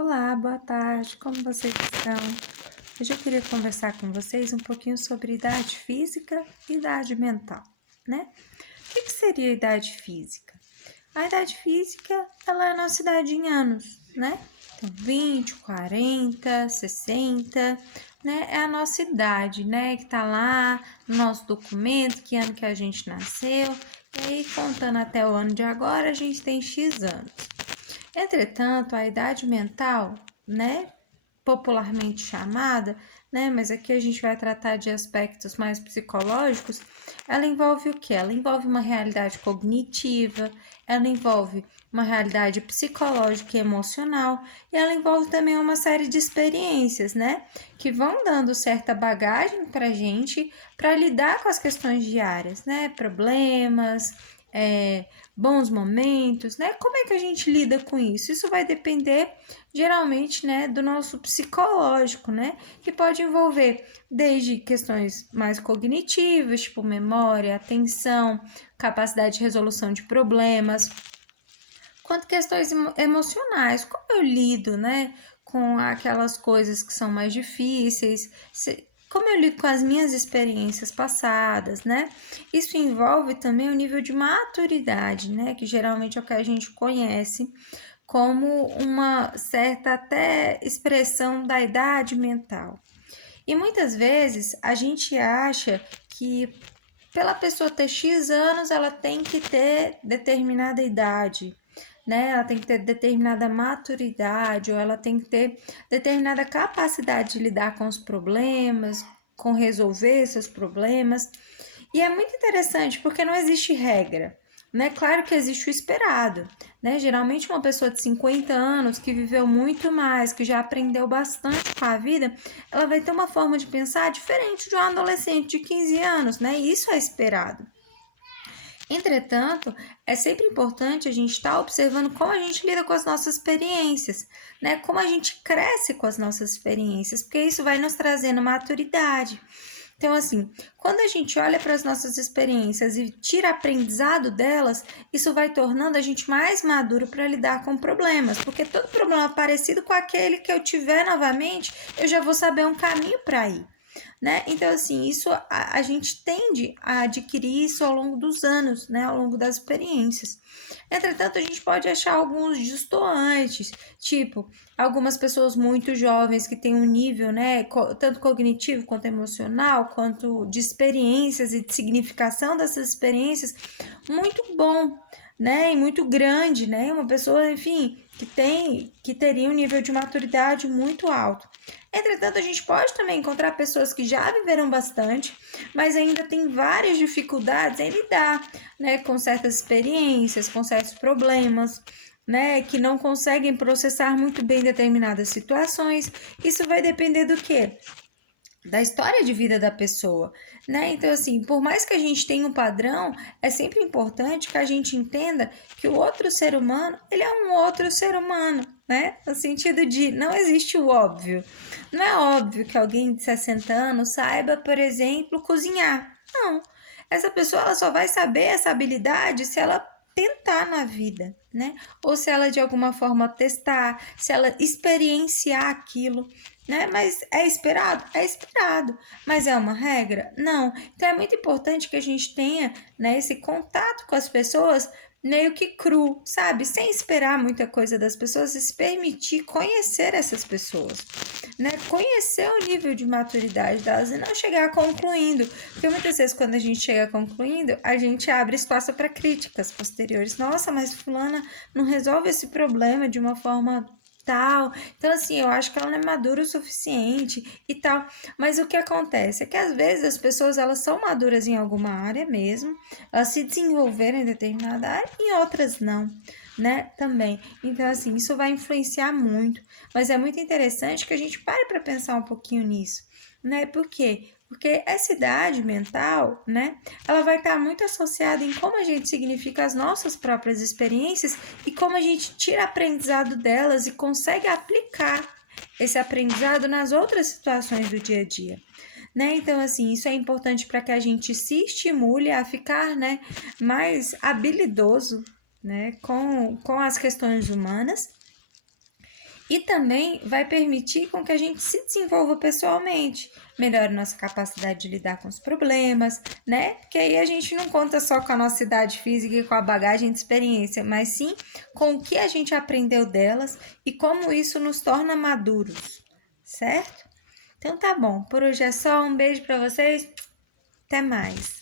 Olá, boa tarde, como vocês estão? Hoje eu queria conversar com vocês um pouquinho sobre idade física e idade mental, né? O que seria a idade física? A idade física, ela é a nossa idade em anos, né? Então, 20, 40, 60, né? É a nossa idade, né? Que tá lá no nosso documento, que ano que a gente nasceu. E aí, contando até o ano de agora, a gente tem X anos. Entretanto, a idade mental, né, popularmente chamada, né, mas aqui a gente vai tratar de aspectos mais psicológicos, ela envolve o quê? Ela envolve uma realidade cognitiva, ela envolve uma realidade psicológica e emocional, e ela envolve também uma série de experiências, né, que vão dando certa bagagem pra gente para lidar com as questões diárias, né, problemas, bons momentos, né? Como é que a gente lida com isso? Isso vai depender geralmente, né, do nosso psicológico, né? Que pode envolver desde questões mais cognitivas, tipo memória, atenção, capacidade de resolução de problemas, quanto questões emocionais, como eu lido, né, com aquelas coisas que são mais difíceis, como eu lido com as minhas experiências passadas, né? Isso envolve também o nível de maturidade, né, que geralmente é o que a gente conhece como uma certa até expressão da idade mental. E muitas vezes a gente acha que pela pessoa ter X anos, ela tem que ter determinada idade, né? Ela tem que ter determinada maturidade, ou ela tem que ter determinada capacidade de lidar com os problemas, com resolver seus problemas. E é muito interessante porque não existe regra, né? Claro que existe o esperado, né? Geralmente uma pessoa de 50 anos que viveu muito mais, que já aprendeu bastante com a vida, ela vai ter uma forma de pensar diferente de um adolescente de 15 anos, né? E isso é esperado. Entretanto, é sempre importante a gente estar observando como a gente lida com as nossas experiências, né? Como a gente cresce com as nossas experiências, porque isso vai nos trazendo maturidade. Então, assim, quando a gente olha para as nossas experiências e tira aprendizado delas, isso vai tornando a gente mais maduro para lidar com problemas, porque todo problema parecido com aquele que eu tiver novamente, eu já vou saber um caminho para ir, né? Então, assim, isso a gente tende a adquirir isso ao longo dos anos, né? Ao longo das experiências. Entretanto, a gente pode achar alguns distoantes, tipo, algumas pessoas muito jovens que têm um nível, né, tanto cognitivo quanto emocional, quanto de experiências e de significação dessas experiências, muito bom, né, e muito grande, né, uma pessoa, enfim, que teria um nível de maturidade muito alto. Entretanto, a gente pode também encontrar pessoas que já viveram bastante, mas ainda tem várias dificuldades em lidar, né, com certas experiências, com certos problemas, né, que não conseguem processar muito bem determinadas situações. Isso vai depender do quê? Da história de vida da pessoa, né? Então, assim, por mais que a gente tenha um padrão, é sempre importante que a gente entenda que o outro ser humano, ele é um outro ser humano, né? No sentido de não existe o óbvio. Não é óbvio que alguém de 60 anos saiba, por exemplo, cozinhar. Não. Essa pessoa ela só vai saber essa habilidade se ela tentar na vida, né? Ou se ela de alguma forma testar, se ela experienciar aquilo, né? Mas é esperado? É esperado. Mas é uma regra? Não. Então é muito importante que a gente tenha, né, esse contato com as pessoas meio que cru, sabe? Sem esperar muita coisa das pessoas e se permitir conhecer essas pessoas, né? Conhecer o nível de maturidade delas e não chegar concluindo. Porque muitas vezes quando a gente chega concluindo, a gente abre espaço para críticas posteriores. Nossa, mas fulana não resolve esse problema de uma forma tal. Então, assim, eu acho que ela não é madura o suficiente e tal. Mas o que acontece é que às vezes as pessoas elas são maduras em alguma área mesmo, elas se desenvolveram em determinada área, em outras não, né? Também. Então, assim, isso vai influenciar muito. Mas é muito interessante que a gente pare para pensar um pouquinho nisso, né? Por quê? Porque essa idade mental, né, ela vai estar muito associada em como a gente significa as nossas próprias experiências e como a gente tira aprendizado delas e consegue aplicar esse aprendizado nas outras situações do dia a dia, né? Então, assim, isso é importante para que a gente se estimule a ficar, né, mais habilidoso, né, com as questões humanas E também vai permitir com que a gente se desenvolva pessoalmente, melhore nossa capacidade de lidar com os problemas, né? Porque aí a gente não conta só com a nossa idade física e com a bagagem de experiência, mas sim com o que a gente aprendeu delas e como isso nos torna maduros, certo? Então tá bom, por hoje é só, um beijo para vocês, até mais.